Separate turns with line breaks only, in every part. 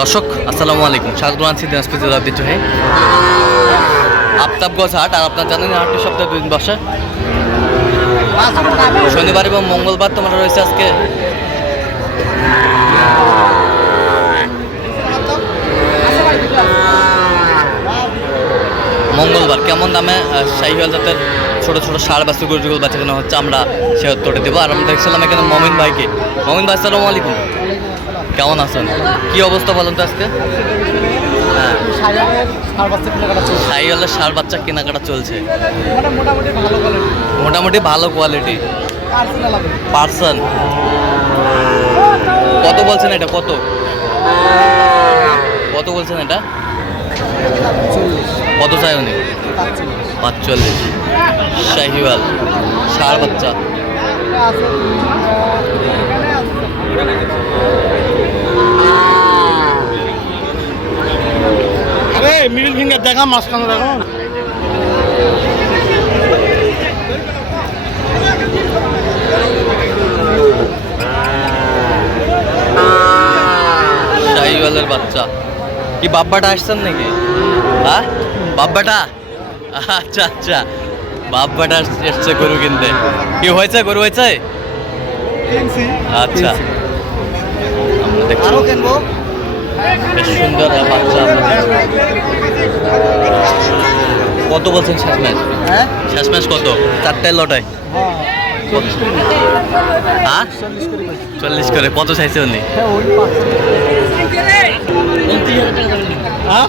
দর্শক, আসসালামু আলাইকুম। স্বাগত আছি দিনাজপুর জেলা ঐতিহ্যবাহী আফতাবগঞ্জ হাট, আর আপনার জানেন হাটটি সপ্তাহে দুই দিন বসে। শনিবার এবং মঙ্গলবার তোমরা রয়েছে আজকে। মঙ্গলবার কেমন দামে শাহিওয়াল জাতের ছোট ছোট সার বাস্তু গরু যেগুলো বাচ্চা কেনা হচ্ছে, আমরা সে উত্তরটা দেবো। আর আমরা দেখছিলাম এখানে মমিন ভাইকে। মমিন ভাই, আসসালামু আলাইকুম। কেমন আছেন? কি অবস্থা বলেন তো আজকে? হ্যাঁ। শাহিওয়ালের সার বাচ্চা কেনাকাটা চলছে।
মোটামুটি ভালো কোয়ালিটি
পার্সন। কত বলছেন এটা? কত? কত বলছেন এটা? কত চাই উনি? পাঁচচল্লিশ। শাহিওয়াল ষাড় বাচ্চা।
মিডিল ফিঙ্গার দেখা মাঝখানে দেখো।
শাহিওয়ালের বাচ্চা। কি বাব্বাটা আসছেন নাকি? হ্যাঁ বাব্বাটা আচ্ছা আচ্ছা। বাব্বাটা এসছে গরু কিনতে। কি হয়েছে গরু হয়েছে? আচ্ছা। আমরা দেখছি। বেশ সুন্দর বাচ্চা কত বলছেন শেষ ম্যাচ?
হ্যাঁ?
শেষ ম্যাচ কত? চারটায় লটায়।
হ্যাঁ। করে।
হ্যাঁ।
চল্লিশ করে।
কত চাইছে উনি?
হ্যাঁ ওই পাঁচ হ্যাঁ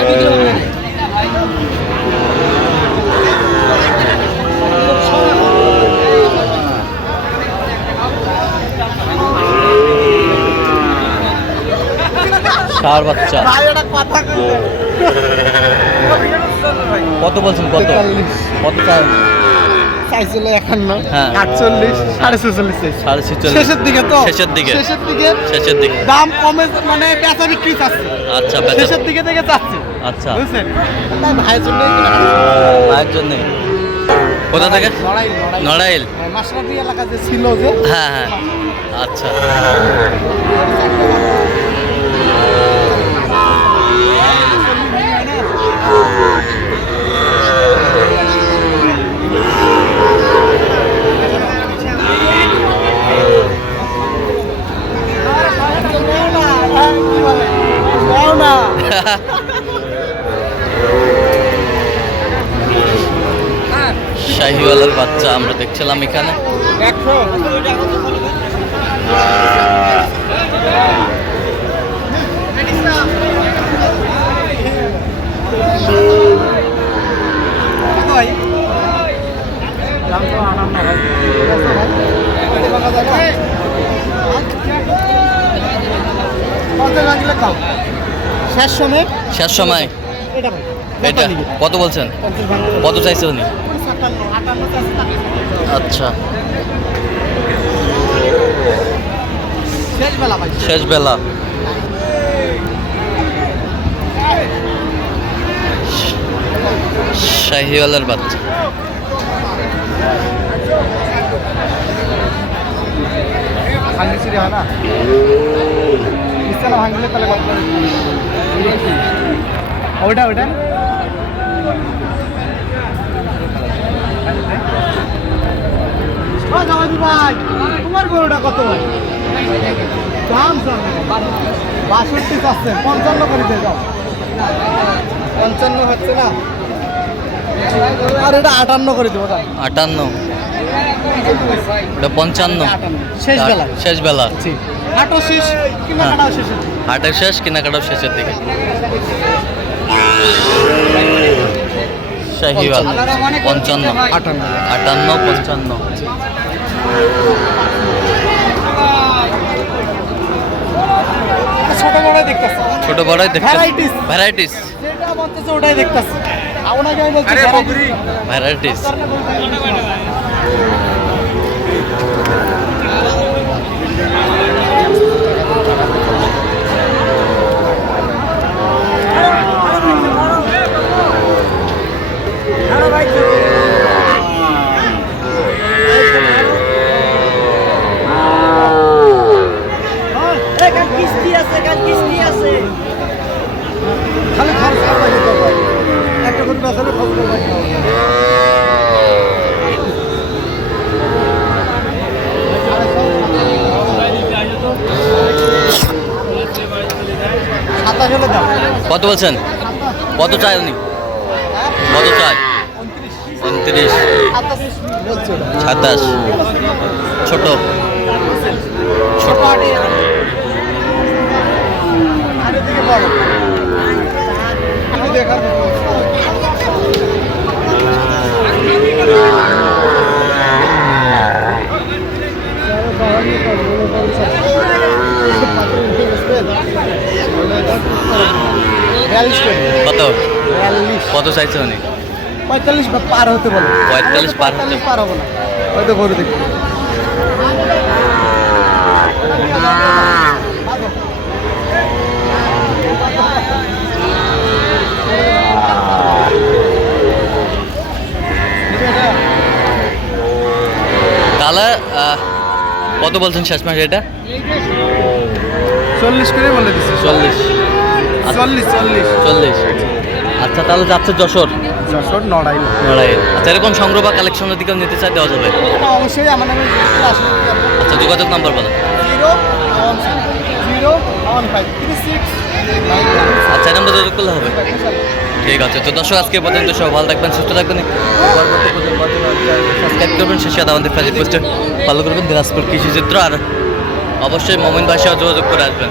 এটা কত?
ষাড় বাচ্চা। কত বলছেন কত। কত চাই
চাইছিল একান্ন।
হ্যাঁ।
আটচল্লিশ সাড়ে ছেচল্লিশ
সাড়ে ছেচল্লিশ।
শেষের দিকে তো?
শেষের দিকে।
শেষের দিকে?
শেষের দিকে।
দাম কমে মানে বেচা বিক্রি চাচ্ছে।
আচ্ছা
শেষের দিকে থেকে চাচ্ছে।
আচ্ছা।
বুঝছেন? ভাইয়ের জন্য
ভাইয়ের জন্যে কোথা থেকে? নড়াইল
মাসরাফি এলাকা যে ছিল যে।
হ্যাঁ হ্যাঁ। আচ্ছা। দেখছিলাম এখানে।
শেষ সময়?
শেষ সময়।
এটা
কত বলছেন? কত চাইছে উনি? আচ্ছা।
শেষ বেলা
শাহিওয়ালার বাচ্চা।
ভাঙলে সিঁড়ি হয় না ইস্তালা ভাঙলে তাহলে কত ওইটা ওইটা ও জামাইদুল ভাই তোমার গরুটা কত দাম বাষট্টি চাচ্ছেন পঞ্চান্ন। করে দিয়ে যাও পঞ্চান্ন হচ্ছে না আর এটা আটান্ন করে দেবো
আটান্ন ওটা পঞ্চান্ন
শেষ বেলা
শেষ
শেষ
হ্যাঁ।
শেষ
হাটের শেষ কেনাকাটাও শেষের দিকে। শাহিওয়াল পঞ্চান্ন।
আটান্ন
পঞ্চান্ন।
ছোট বড় দেখতেছে।
ছোট বড়ই দেখতে
Varieties.
ভ্যারাইটিস
যেটা বলতেছে ওটাই দেখতেছে। আপনাকে আমি বলছি variety।
ভ্যারাইটিস
এখানে কিস্তি আছে এখানে খালি খরচ করতে যেতে হবে একটা করে বেচালে খরচ করতে সাতাশ হলে দাও
কত বলছেন? কত চাই উনি? কত চাই উনত্রিশ।
সাতাশ।
ছোট। ছোট।
আরে
কত। কত চাইছে উনি?
পঁয়তাল্লিশ পার হতে বলো।
পঁয়তাল্লিশ পার হতে-
পার হব না। হয়তো গরু দেখি।
তাহলে কত বলছেন শেষ মাস এটা?
চল্লিশ করে বলে দিচ্ছি
চল্লিশ। আচ্ছা,
চল্লিশ চল্লিশ।
চল্লিশ। আচ্ছা তাহলে যাচ্ছে যশোর।
যশোর নড়াইল।
লড়াইয়ের আচ্ছা এরকম সংগ্রহ বা কালেকশনের দিকেও নিতে চাই দেওয়া যাবে?
অবশ্যই আমার নামে
আচ্ছা যোগাযোগ নাম্বার বলো।
Zero zero one five three six
আচ্ছা এই নাম্বার যোগাযোগ করলে হবে। ঠিক আছে তো দর্শক আজকে পর্যন্ত সব ভালো থাকবেন সুস্থ থাকবেন। পরবর্তী সাবস্ক্রাইব করবেন শেষে আমাদের ফেসবুক পোস্টে ফলো করবেন দিনাজপুর কৃষি চিত্র আর অবশ্যই মোমিন ভাষাও যোগাযোগ করে আসবেন।